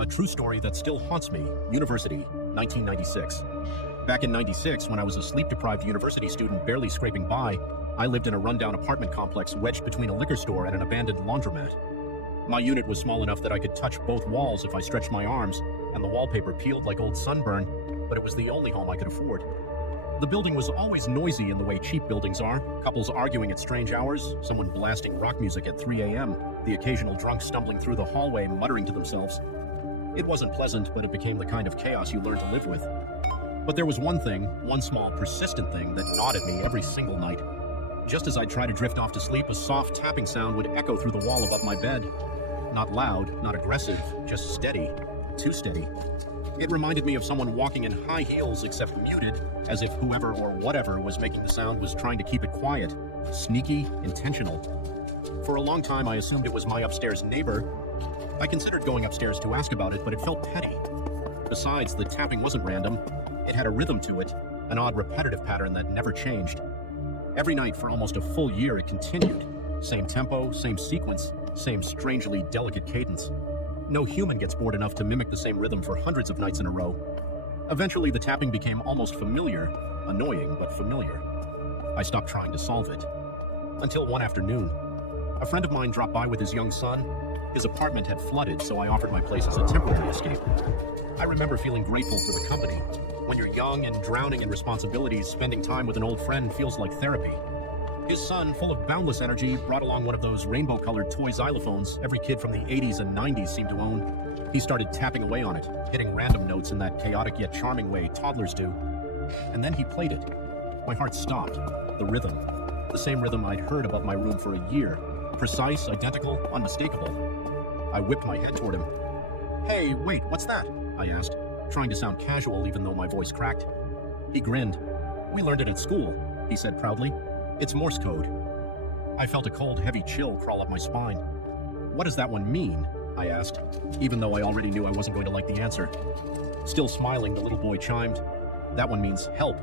A true story that still haunts me. University, 1996. Back in 96, when I was a sleep-deprived university student barely scraping by, I lived in a rundown apartment complex wedged between a liquor store and an abandoned laundromat. My unit was small enough that I could touch both walls if I stretched my arms, and the wallpaper peeled like old sunburn, but it was the only home I could afford. The building was always noisy in the way cheap buildings are, couples arguing at strange hours, someone blasting rock music at 3 a.m., the occasional drunk stumbling through the hallway muttering to themselves. It wasn't pleasant, but it became the kind of chaos you learn to live with. But there was one thing, one small, persistent thing that gnawed at me every single night. Just as I'd try to drift off to sleep, a soft tapping sound would echo through the wall above my bed. Not loud, not aggressive, just steady. Too steady. It reminded me of someone walking in high heels, except muted, as if whoever or whatever was making the sound was trying to keep it quiet. Sneaky, intentional. For a long time, I assumed it was my upstairs neighbor. I considered going upstairs to ask about it, but it felt petty. Besides, the tapping wasn't random. It had a rhythm to it, an odd repetitive pattern that never changed. Every night for almost a full year, it continued. Same tempo, same sequence, same strangely delicate cadence. No human gets bored enough to mimic the same rhythm for hundreds of nights in a row. Eventually, the tapping became almost familiar, annoying but familiar. I stopped trying to solve it. Until one afternoon, a friend of mine dropped by with his young son. His apartment had flooded, so I offered my place as a temporary escape. I remember feeling grateful for the company. When you're young and drowning in responsibilities, spending time with an old friend feels like therapy. His son, full of boundless energy, brought along one of those rainbow-colored toy xylophones every kid from the 80s and 90s seemed to own. He started tapping away on it, hitting random notes in that chaotic yet charming way toddlers do. And then he played it. My heart stopped. The rhythm. The same rhythm I'd heard above my room for a year. Precise, identical, unmistakable. I whipped my head toward him. "Hey, wait, what's that?" I asked, trying to sound casual even though my voice cracked. He grinned. "We learned it at school," he said proudly. "It's Morse code." I felt a cold, heavy chill crawl up my spine. "What does that one mean?" I asked, even though I already knew I wasn't going to like the answer. Still smiling, the little boy chimed, "That one means help."